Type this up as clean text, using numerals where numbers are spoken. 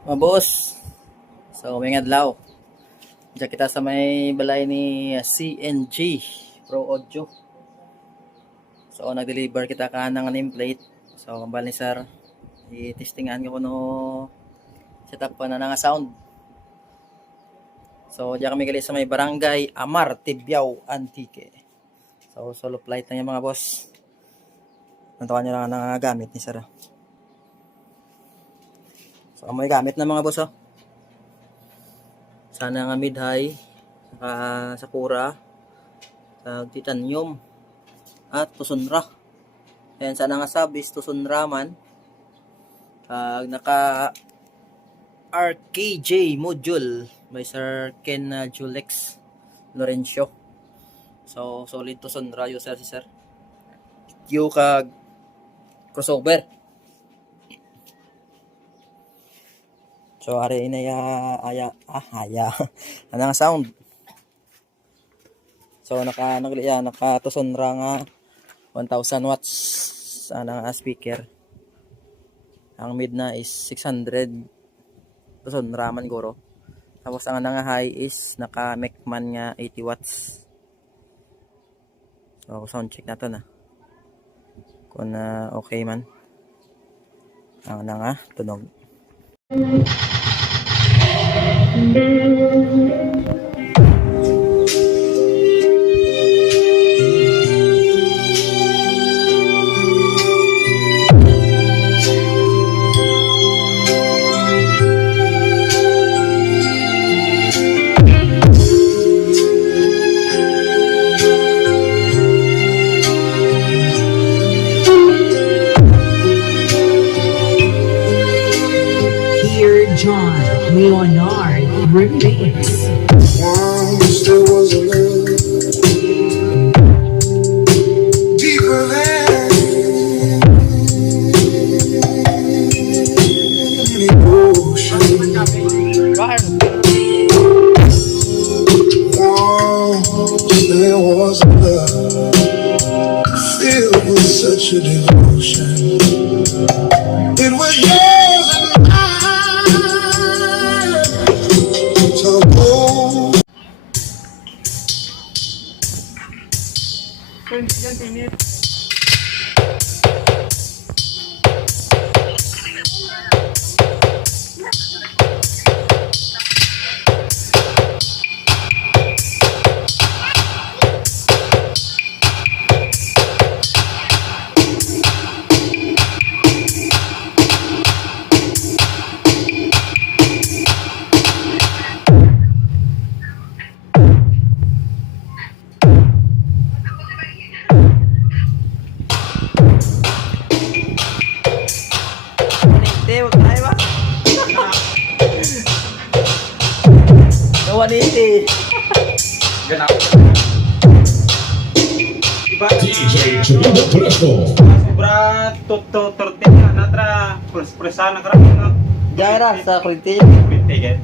Mga boss, so may adlaw. Diyan kita sa may balay ni CNG Pro Audio. So nag-deliver kita ka ng nameplate. So kambal ni sir, i-testingan ko no setup pa na nga sound. So diyan kami gali sa may barangay Amar, Tibyao, Antique. So solo flight na yung mga boss. Nantawan nyo lang ang gamit ni sir. So amoy gamit na mga boss oh. Sana nga mid-high, sakura, titanium, at tusunra. Ayan, sana nga sub is tusunra man. Naka RKJ module by Sir Ken Julex Lorencio. So solid tusunra yung sir si sir. Q kag crossover. So ari ina aya ano nga sound. So nakatusunra nga 1000 watts sana nga speaker. Ang mid na is 600 tusunra man guro. Tapos ang nga high is naka Mecman nga 80 watts. So sound check nato na. Kung okay man. Ang nga tunog. John Leonard Remix. Once there was a love deeper than any ocean. Once there was a love filled with such a devotion. It was yours and mine to hold. Wag tayo ba? 180. DJ Chulito Fresco. Sobra tortilla natra presa na karami no. Jara sa kulit. Pintigan.